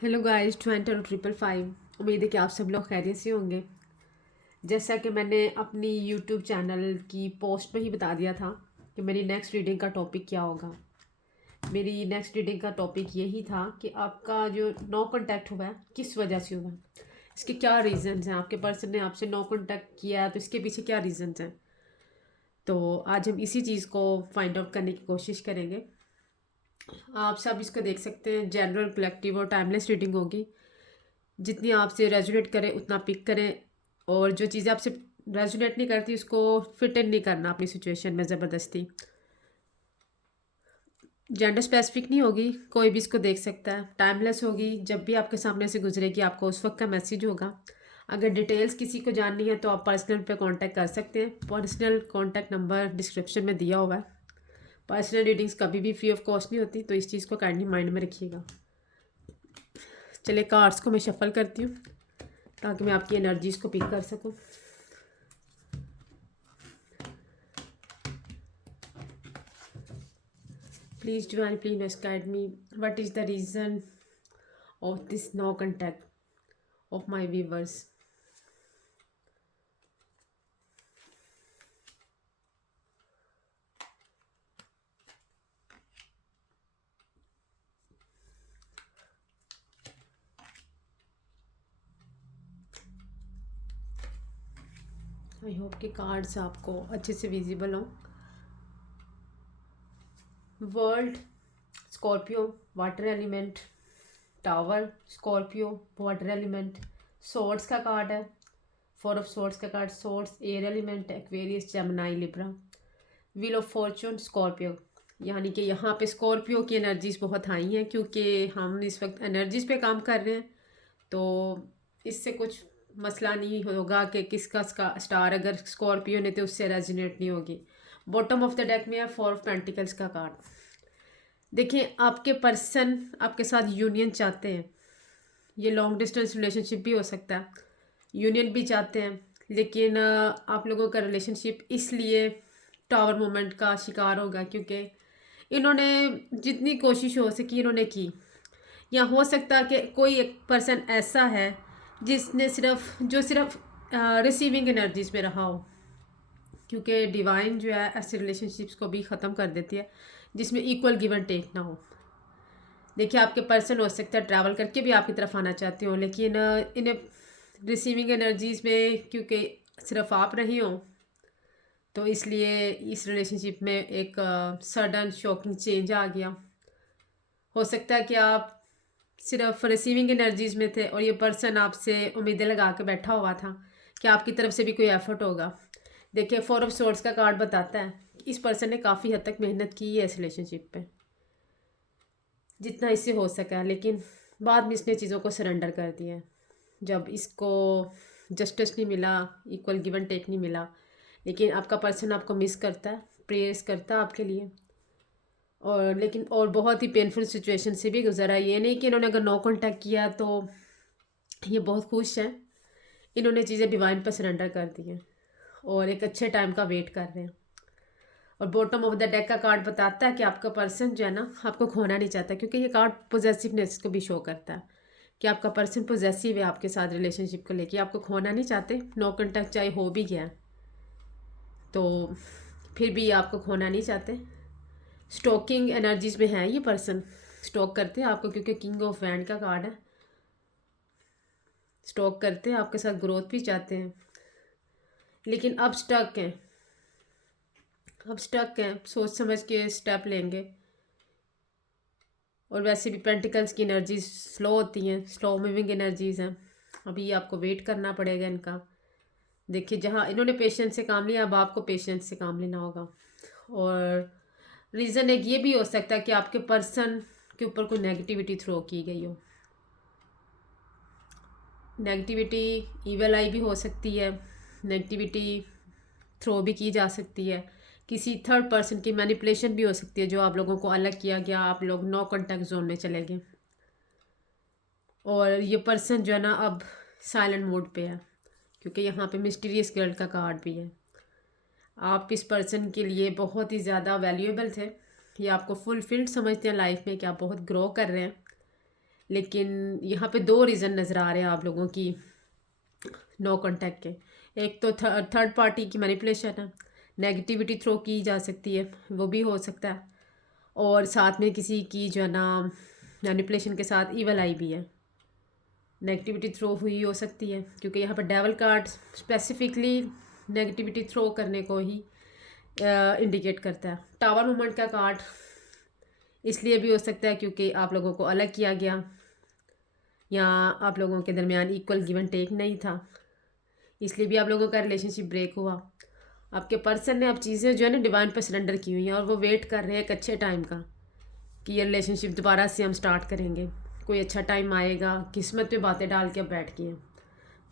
Hello guys 20 और 555। उम्मीद है कि आप सब लोग खैरियत से होंगे। जैसा कि मैंने अपनी यूट्यूब चैनल की पोस्ट में ही बता दिया था कि मेरी नेक्स्ट रीडिंग का टॉपिक क्या होगा। मेरी नेक्स्ट रीडिंग का टॉपिक यही था कि आपका जो नो कांटेक्ट हुआ है किस वजह से हुआ है, इसके क्या रीज़न्स हैं। आपके पर्सन ने आपसे नो कांटेक्ट किया है तो इसके पीछे क्या रीज़न्स हैं। तो आज हम इसी चीज़ को फाइंड आउट करने की कोशिश करेंगे। आप सब इसको देख सकते हैं, जनरल, कलेक्टिव और टाइमलेस रीडिंग होगी। जितनी आपसे रेजोनेट करें उतना पिक करें, और जो चीज़ें आपसे रेजोनेट नहीं करती उसको फिट इन नहीं करना अपनी सिचुएशन में ज़बरदस्ती। जेंडर स्पेसिफिक नहीं होगी, कोई भी इसको देख सकता है। टाइमलेस होगी, जब भी आपके सामने से गुजरेगी आपको उस वक्त का मैसेज होगा। अगर डिटेल्स किसी को जाननी है तो आप पर्सनल पे कांटेक्ट कर सकते हैं। पर्सनल कांटेक्ट नंबर डिस्क्रिप्शन में दिया हुआ है। पर्सनल रीडिंग्स कभी भी फ्री ऑफ कॉस्ट नहीं होती, तो इस चीज़ को काइंडली माइंड में रखिएगा। चलिए कार्ड्स को मैं शफल करती हूँ ताकि मैं आपकी एनर्जीज को पिक कर सकूँ। Please divine, please guide me. What is the reason of this no contact of my viewers? I hope कि कार्ड्स आपको अच्छे से विजिबल हों। World, Scorpio, water element, tower, Scorpio, water element, swords का card है। 4 of swords का card, swords, air element, Aquarius, Gemini, Libra, wheel of Fortune, Scorpio. यानी कि यहाँ पे स्कॉर्पियो की एनर्जीज बहुत हाई हैं क्योंकि हम इस वक्त एनर्जीज पे काम कर रहे हैं। तो इससे कुछ मसला नहीं होगा कि किसका स्टार अगर स्कॉर्पियो ने तो उससे रेजोनेट नहीं होगी। बॉटम ऑफ द डेक में है 4 ऑफ पेंटिकल्स का कार्ड। देखिए, आपके पर्सन आपके साथ यूनियन चाहते हैं। ये लॉन्ग डिस्टेंस रिलेशनशिप भी हो सकता है, यूनियन भी चाहते हैं। लेकिन आप लोगों का रिलेशनशिप इसलिए टावर मोमेंट का शिकार होगा क्योंकि इन्होंने जितनी कोशिश हो सकी इन्होंने की। या हो सकता है कि कोई एक पर्सन ऐसा है जिसने सिर्फ रिसीविंग एनर्जीज में रहा हो, क्योंकि डिवाइन जो है ऐसे रिलेशनशिप्स को भी ख़त्म कर देती है जिसमें इक्वल गिव एंड टेक ना हो। देखिए, आपके पर्सन हो सकता है ट्रैवल करके भी आपकी तरफ आना चाहते हो, लेकिन इन्हें रिसीविंग एनर्जीज में क्योंकि सिर्फ आप रही हो तो इसलिए इस रिलेशनशिप में एक सडन शॉकिंग चेंज आ गया। हो सकता है कि आप सिर्फ रिसीविंग एनर्जीज में थे और ये पर्सन आपसे उम्मीदें लगा के बैठा हुआ था कि आपकी तरफ से भी कोई एफर्ट होगा। देखिए, 4 ऑफ सोर्ड्स का कार्ड बताता है कि इस पर्सन ने काफ़ी हद तक मेहनत की है इस रिलेशनशिप पे, जितना इससे हो सका है, लेकिन बाद में इसने चीज़ों को सरेंडर कर दिया है जब इसको जस्टिस नहीं मिला, इक्वल गिव एंड टेक नहीं मिला। लेकिन आपका पर्सन आपको मिस करता है, प्रेयर्स करता है आपके लिए। और लेकिन और बहुत ही पेनफुल सिचुएशन से भी गुजरा। ये नहीं कि इन्होंने अगर नो कांटेक्ट किया तो ये बहुत खुश हैं। इन्होंने चीज़ें डिवाइन पर सरेंडर कर दी हैं और एक अच्छे टाइम का वेट कर रहे हैं। और बॉटम ऑफ द डेक का कार्ड बताता है कि आपका पर्सन जो है ना आपको खोना नहीं चाहता, क्योंकि ये कार्ड पॉजिटिवनेस को भी शो करता है कि आपका पर्सन पॉजिटिव है आपके साथ रिलेशनशिप को लेके, आपको खोना नहीं चाहते। नो कांटेक्ट चाहे हो भी गया तो फिर भी ये आपको खोना नहीं चाहते। स्टॉकिंग एनर्जीज में है ये पर्सन, स्टॉक करते हैं आपको क्योंकि किंग ऑफ वैंड का कार्ड है। स्टॉक करते हैं आपके साथ, ग्रोथ भी चाहते हैं, लेकिन अब स्टक हैं। अब स्टक हैं, सोच समझ के स्टेप लेंगे। और वैसे भी पेंटिकल्स की एनर्जीज स्लो होती हैं, स्लो मूविंग एनर्जीज हैं। अभी आपको वेट करना पड़ेगा इनका। देखिए, जहाँ इन्होंने पेशेंस से काम लिया अब आपको पेशेंस से काम लेना होगा। और रीज़न एक ये भी हो सकता है कि आपके पर्सन के ऊपर कोई नेगेटिविटी थ्रो की गई हो। नेगेटिविटी ईवल आई भी हो सकती है, नेगेटिविटी थ्रो भी की जा सकती है। किसी थर्ड पर्सन की मैनिपुलेशन भी हो सकती है जो आप लोगों को अलग किया गया, आप लोग नो कॉन्टैक्ट जोन में चले गए। और ये पर्सन जो है ना अब साइलेंट मोड पे है क्योंकि यहाँ पे मिस्टीरियस गर्ल का कार्ड भी है। आप इस पर्सन के लिए बहुत ही ज़्यादा वैल्यूएबल थे। ये आपको फुलफिल्ड समझते हैं लाइफ में कि आप बहुत ग्रो कर रहे हैं, लेकिन यहाँ पे 2 रीज़न नज़र आ रहे हैं आप लोगों की नो कांटेक्ट के। एक तो थर्ड पार्टी की मैनिपुलेशन है, नेगेटिविटी थ्रो की जा सकती है, वो भी हो सकता है। और साथ में किसी की जो है ना मैनिपुलेशन के साथ ईवल आई भी है, नेगेटिविटी थ्रो हुई हो सकती है, क्योंकि यहाँ पर devil card specifically negativity throw करने को ही इंडिकेट करता है। टावर मूवमेंट का कार्ड इसलिए भी हो सकता है क्योंकि आप लोगों को अलग किया गया, या आप लोगों के दरमियान इक्वल गिवन टेक नहीं था, इसलिए भी आप लोगों का रिलेशनशिप ब्रेक हुआ। आपके पर्सन ने अब चीज़ें जो है ना डिवाइन पर सरेंडर की हुई हैं और वो वेट कर रहे हैं एक अच्छे टाइम का कि ये रिलेशनशिप दोबारा से हम स्टार्ट करेंगे, कोई अच्छा टाइम आएगा। किस्मत पे बातें डाल के अब बैठ गए हैं,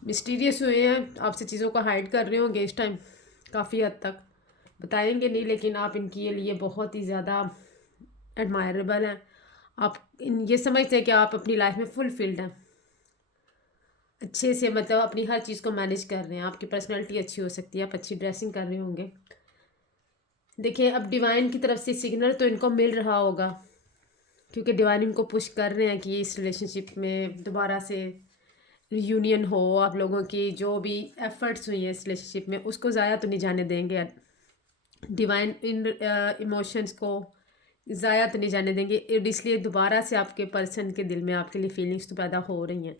मिस्टीरियस हुए हैं, आपसे चीज़ों को हाइड कर रहे होंगे इस टाइम, काफ़ी हद तक बताएंगे नहीं, लेकिन आप इनके लिए बहुत ही ज़्यादा एडमायरेबल हैं। आप ये समझते हैं कि आप अपनी लाइफ में फुलफिल्ड हैं, अच्छे से मतलब अपनी हर चीज़ को मैनेज कर रहे हैं। आपकी पर्सनैलिटी अच्छी हो सकती है, आप अच्छी ड्रेसिंग कर रहे होंगे। देखिए अब डिवाइन की तरफ से सिग्नल तो इनको मिल रहा होगा, क्योंकि डिवाइन इनको पुश कर रहे हैं कि इस रिलेशनशिप में दोबारा से यूनियन हो। आप लोगों की जो भी एफर्ट्स हुई हैं इस रिलेशनशिप में उसको ज़ाया तो नहीं जाने देंगे डिवाइन, इन इमोशंस को ज़ाया तो नहीं जाने देंगे। इसलिए दोबारा से आपके पर्सन के दिल में आपके लिए फीलिंग्स तो पैदा हो रही हैं।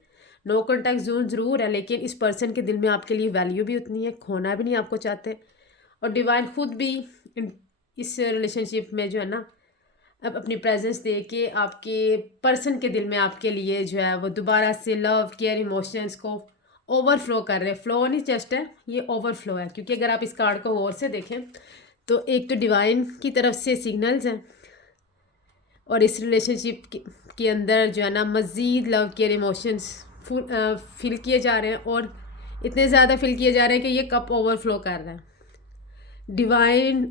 नो कॉन्टैक्ट जोन ज़रूर है, लेकिन इस पर्सन के दिल में आपके लिए वैल्यू भी उतनी है, खोना भी नहीं आपको चाहते। और डिवाइन खुद भी इस रिलेशनशिप में जो है ना अब अपनी प्रेजेंस दे के आपके पर्सन के दिल में आपके लिए जो है वो दोबारा से लव केयर इमोशंस को ओवरफ्लो कर रहे हैं। फ्लो नहीं जस्ट है, ये ओवरफ्लो है, क्योंकि अगर आप इस कार्ड को गौर से देखें तो एक तो डिवाइन की तरफ से सिग्नल्स हैं और इस रिलेशनशिप के अंदर जो है ना मज़ीद लव केयर इमोशंस फील किए जा रहे हैं, और इतने ज़्यादा फील किए जा रहे हैं कि ये कप ओवरफ्लो कर रहा है। डिवाइन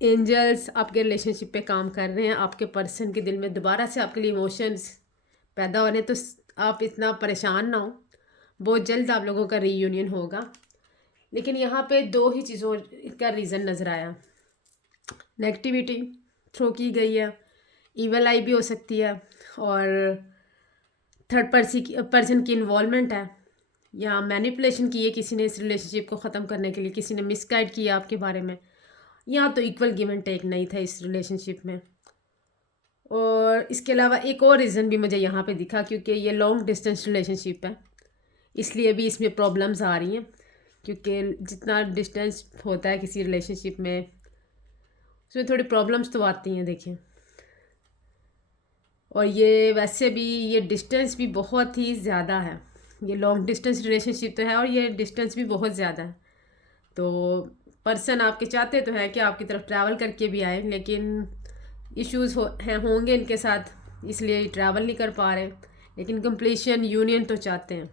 एंजल्स आपके रिलेशनशिप पे काम कर रहे हैं, आपके पर्सन के दिल में दोबारा से आपके लिए इमोशंस पैदा हो रहे हैं। तो आप इतना परेशान ना हो, बहुत जल्द आप लोगों का रीयूनियन होगा। लेकिन यहाँ पे 2 ही चीज़ों का रीज़न नज़र आया, नेगेटिविटी थ्रो की गई है, ईवल आई भी हो सकती है, और थर्ड पर्सन की इन्वॉल्वमेंट है, या मैनिपुलेशन की है किसी ने इस रिलेशनशिप को ख़त्म करने के लिए, किसी ने मिसगाइड किया आपके बारे में, या तो इक्वल गिव एंड टेक नहीं था इस रिलेशनशिप में। और इसके अलावा एक और रीज़न भी मुझे यहाँ पे दिखा, क्योंकि ये लॉन्ग डिस्टेंस रिलेशनशिप है, इसलिए भी इसमें प्रॉब्लम्स आ रही हैं। क्योंकि जितना डिस्टेंस होता है किसी रिलेशनशिप में उसमें थोड़ी प्रॉब्लम्स तो आती हैं, देखिए। और ये वैसे भी ये डिस्टेंस भी बहुत ही ज़्यादा है, ये लॉन्ग डिस्टेंस रिलेशनशिप तो है और ये डिस्टेंस भी बहुत ज़्यादा है। तो पर्सन आपके चाहते तो है कि आपकी तरफ ट्रैवल करके भी आए, लेकिन इश्यूज़ होंगे इनके साथ, इसलिए ट्रैवल नहीं कर पा रहे, लेकिन कंप्लीशन यूनियन तो चाहते हैं।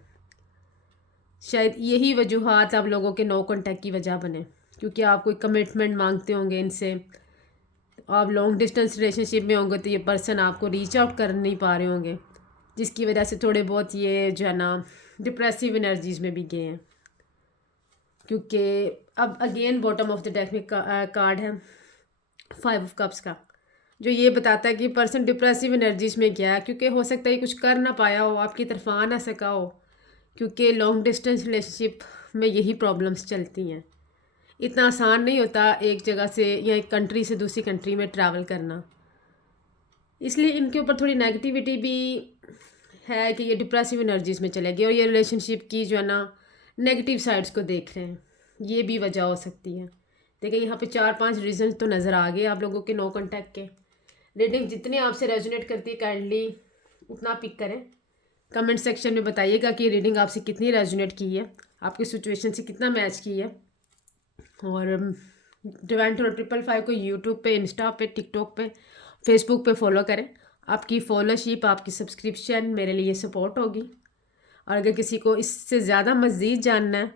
शायद यही वजूहात आप लोगों के नो कॉन्टैक्ट की वजह बने, क्योंकि आप कोई कमिटमेंट मांगते होंगे इनसे। आप लॉन्ग डिस्टेंस रिलेशनशिप में होंगे तो ये पर्सन आपको रीच आउट कर नहीं पा रहे होंगे, जिसकी वजह से थोड़े बहुत ये जो है ना डिप्रेसिव एनर्जीज़ में भी गए हैं। क्योंकि अब again bottom of the deck में कार्ड है 5 ऑफ कप्स का, जो ये बताता है कि पर्सन डिप्रेसिव एनर्जीज में गया है, क्योंकि हो सकता है कुछ कर ना पाया हो, आपकी तरफ आ ना सका हो, क्योंकि लॉन्ग डिस्टेंस रिलेशनशिप में यही प्रॉब्लम्स चलती हैं। इतना आसान नहीं होता एक जगह से या एक कंट्री से दूसरी कंट्री में ट्रैवल करना, इसलिए इनके ऊपर थोड़ी नेगेटिविटी भी है कि ये डिप्रेसिव एनर्जीज़ में चले गए और ये रिलेशनशिप की जो है ना नेगेटिव साइड्स को देख रहे हैं, ये भी वजह हो सकती है। देखिए यहाँ पे 4-5 रीजन तो नज़र आ गए आप लोगों के नो कॉन्टैक्ट के। रीडिंग जितनी आपसे रेजोनेट करती है काइंडली उतना पिक करें, कमेंट सेक्शन में बताइएगा कि रीडिंग आपसे कितनी रेजोनेट की है, आपकी सिचुएशन से कितना मैच की है। और डिवाइन टैरो 555 को यूट्यूब पे, इंस्टा पे, टिकटॉक पे, फेसबुक पे फॉलो करें। आपकी फॉलोशिप, आपकी सब्सक्रिप्शन मेरे लिए सपोर्ट होगी। और अगर किसी को इससे ज़्यादा मज़ीद जानना है,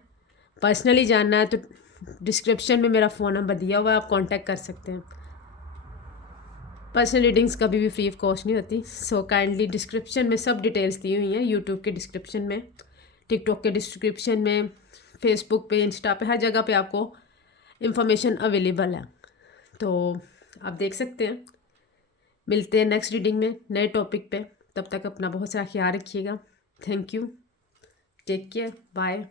पर्सनली जानना है, तो डिस्क्रिप्शन में मेरा फ़ोन नंबर दिया हुआ है, आप कांटेक्ट कर सकते हैं। पर्सनल रीडिंग्स कभी भी फ्री ऑफ कॉस्ट नहीं होती, सो काइंडली डिस्क्रिप्शन में सब डिटेल्स दी हुई हैं, यूट्यूब के डिस्क्रिप्शन में, टिकटॉक के डिस्क्रिप्शन में, फेसबुक पे, इंस्टा पे, हर जगह पे आपको इंफॉर्मेशन अवेलेबल है, तो आप देख सकते हैं। मिलते हैं नेक्स्ट रीडिंग में नए टॉपिक पे। तब तक अपना बहुत सारा ख्याल रखिएगा। Thank you, take care, bye.